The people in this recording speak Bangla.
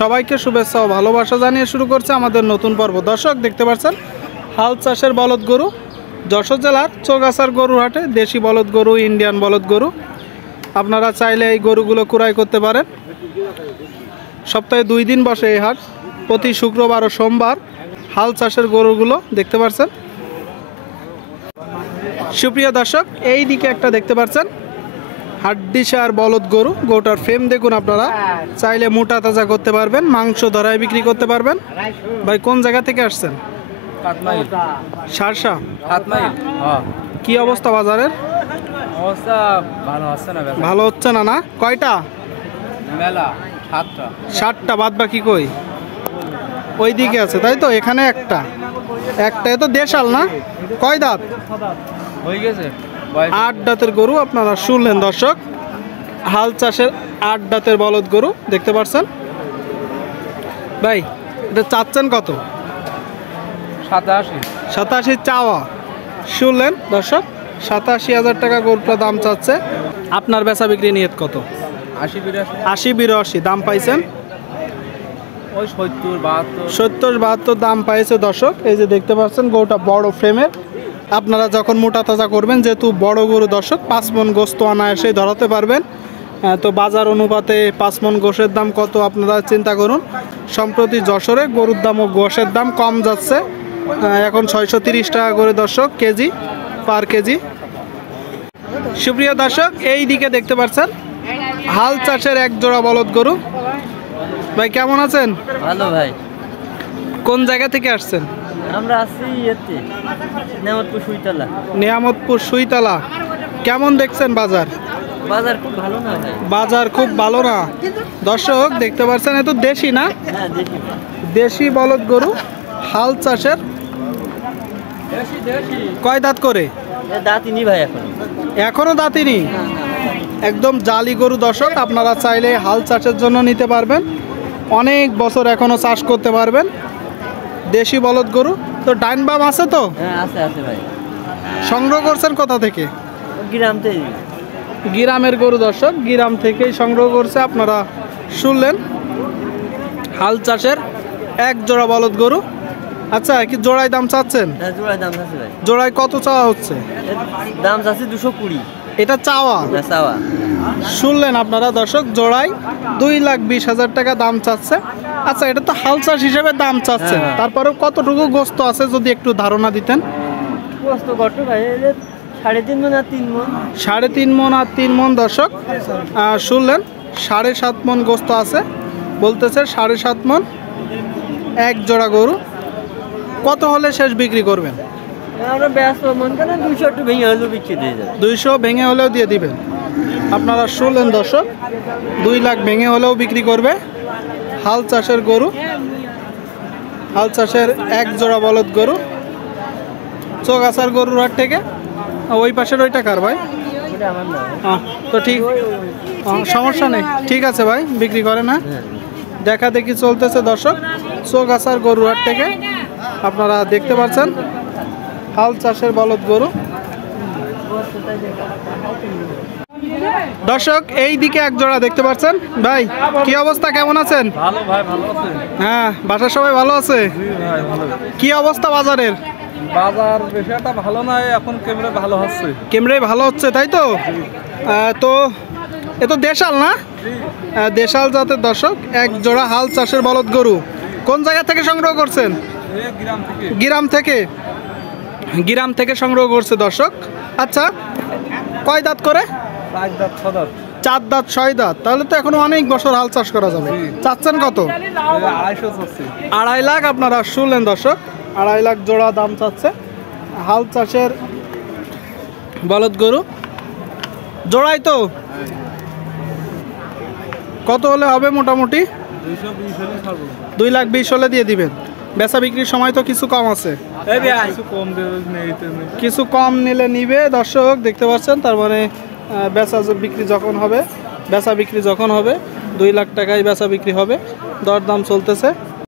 সবাইকে শুভেচ্ছা ও ভালোবাসা জানিয়ে শুরু করছে আমাদের নতুন পর্ব। দর্শক দেখতে পাচ্ছেন হাল চাষের বলদ গরু, যশোর জেলার চৌগাছার গরুর হাটে দেশি বলদ গরু, ইন্ডিয়ান বলদ গরু। আপনারা চাইলে এই গরুগুলো ক্রয় করতে পারেন। সপ্তাহে 2 দিন বসে এই হাট, প্রতি শুক্রবার ও সোমবার। হাল চাষের গরুগুলো দেখতে পাচ্ছেন। সুপ্রিয় দর্শক, এই দিকে একটা দেখতে পাচ্ছেন হাড্ডিসার বলদ গরু। গরুটার ফ্রেম দেখুন, আপনারা চাইলে মোটা তাজা করতে পারবেন, মাংস ধরায় বিক্রি করতে পারবেন। ভাই কোন জায়গা থেকে আসছেন? সারসা। কি অবস্থা বাজারের? ভালো হচ্ছে না। না কয়টা? 7টা। বাদ বাকি কই? ওই দিকে আছে তাই তো? এখানে একটা তো দেশাল না? কয় দাঁত? 8 দাঁতের গরু আপনারা শুনলেন দর্শক। হাল চাষের 8 দাঁতের বলদ গরু দেখতে পাচ্ছেন। ভাই এটা চাচ্ছেন কত? 87 চাওয়া। শুনলেন দর্শক, 87,000 টাকা গরুটা দাম চাচ্ছে। আপনার বেচা বিক্রি নিয়ত কত? 80-82 দাম পাইছেন? ওই 70-72 দাম পাইছে দর্শক। এই যে দেখতে পাচ্ছেন গরুটা বড় ফ্রেমের। আপনারা যখন মোটা তাজা করবেন, যেহেতু বড় গরু দর্শক, 5 মন গোস্ত অনায়াসে ধরাতে পারবেন। তো বাজার অনুপাতে 5 মন গোশের দাম কত আপনারা চিন্তা করুন। সম্প্রতি যশোরে গরুর দাম ও গোশের দাম কম যাচ্ছে, এখন 630 টাকা করে দর্শক কেজি, পার কেজি। সুপ্রিয় দর্শক, এই দিকে দেখতে পাচ্ছেন হাল চাষের এক জোড়া বলদ গরু। ভাই কেমন আছেন? ভালো ভাই। কোন জায়গা থেকে আসছেন? আমরা আছি নিয়ামতপুর সুইতলা। নিয়ামতপুর সুইতলা। কেমন দেখছেন বাজার? বাজার খুব ভালো না ভাই। বাজার খুব ভালো না দর্শক দেখতে পাচ্ছেন। এত দেশি না? হ্যাঁ দেশি। দেশি বলদ গরু হাল চাষের। কয় দাঁত করে? দাঁতিনি ভাই, এখনো দাঁতিনি। একদম জালি গরু দর্শক। আপনারা চাইলে হাল চাষের জন্য নিতে পারবেন, অনেক বছর এখনো চাষ করতে পারবেন। দেশি বলদ গরু। তো ডাইন বাম আছে তো? হ্যাঁ আছে ভাই। সংগ্রহ করছেন কোথা থেকে? গ্রাম থেকে। গ্রামের গরু দর্শক, গ্রাম থেকেই সংগ্রহ করছে। আপনারা শুনলেন হাল চাষের এক জোড়া বলদ গরু। আচ্ছা, কি জোড়ায় দাম চাচ্ছেন? জোড়ায় দাম চাচ্ছে ভাই। জোড়ায় কত চাওয়া হচ্ছে? দাম চাচ্ছে 220। এটা চাওয়া? চাওয়া। শুনলেন আপনারা দর্শক, জোড়ায় 2,20,000 টাকা দাম চাচ্ছে। আচ্ছা, এটা তো হাল চাষ হিসেবে দাম চাচ্ছে, তারপরেও কতটুকু গোস্ত আছে যদি একটু ধারণা দিতেন। গোস্ত কত ভাই? 3.5 মন আর 3 মন। 3.5 মন আর 3 মন দর্শক শুনলেন। 7.5 মন গোস্ত আছে বলতেছে। 7.5 মন এক জোড়া গরু। কত হলে শেষ বিক্রি করবেন? আমরা ব্যস্ত মন কেন 200 একটু ভেঙে হলেও বিক্রি দিয়ে যাবে। 200 ভেঙে হলেও দিয়ে দিবেন। আপনারা শুনলেন দর্শক, 2 লাখ ভেঙে হলেও বিক্রি করবে। হাল চাষের গরু, হাল চাষের এক জোড়া বলদ গরু, চৌগাছার গরুর হাট থেকে। ওই পাশের ওইটা কার ভাই? তো ঠিক, সমস্যা নেই, ঠিক আছে ভাই, বিক্রি করে না। দেখা দেখি চলতেছে দর্শক চৌগাছার গরুর হাট থেকে। আপনারা দেখতে পাচ্ছেন হাল চাষের বলদ গরু। দর্শক এই দিকে এক জোড়া দেখতে পাচ্ছেন। ভাই কি অবস্থা, কেমন আছেন? ভালো ভাই, ভালো আছে। হ্যাঁ, বাসার সবাই ভালো আছে? কি অবস্থা বাজারের? বাজার বেশি একটা ভালো নয়, এখন ক্যামেরা ভালো হচ্ছে। ক্যামেরায় ভালো হচ্ছে তাই তো? তো এ তো দেশাল না? দেশাল জাতের দর্শক এক জোড়া হাল চাষের বলদ গরু। কোন জায়গা থেকে সংগ্রহ করছেন? গ্রাম থেকে সংগ্রহ করছে দর্শক। আচ্ছা, কয় দাঁত করে? 4 দাঁত 6 দাঁত। তাহলে তো এখনো অনেক বছর হাল চাষ করা যাবে। চাচ্ছেন কত? 2.5 লাখ। আপনারা শুনলেন দর্শক, 2.5 লাখ জোড়া দাম চাচ্ছে হাল চাষের বলদ গরু। জোড়াই তো কত হলে হবে মোটামুটি? 2,20,000 হলে দিয়ে দিবেন। বেচা বিক্রির সময় তো কিছু কম আছে, কিছু কম নিলে নিবে দর্শক দেখতে পাচ্ছেন। তার মানে বেচা বিক্রি যখন হবে, বেচা বিক্রি যখন হবে 2 লাখ টাকায় বেচা বিক্রি হবে। দরদাম চলতেছে।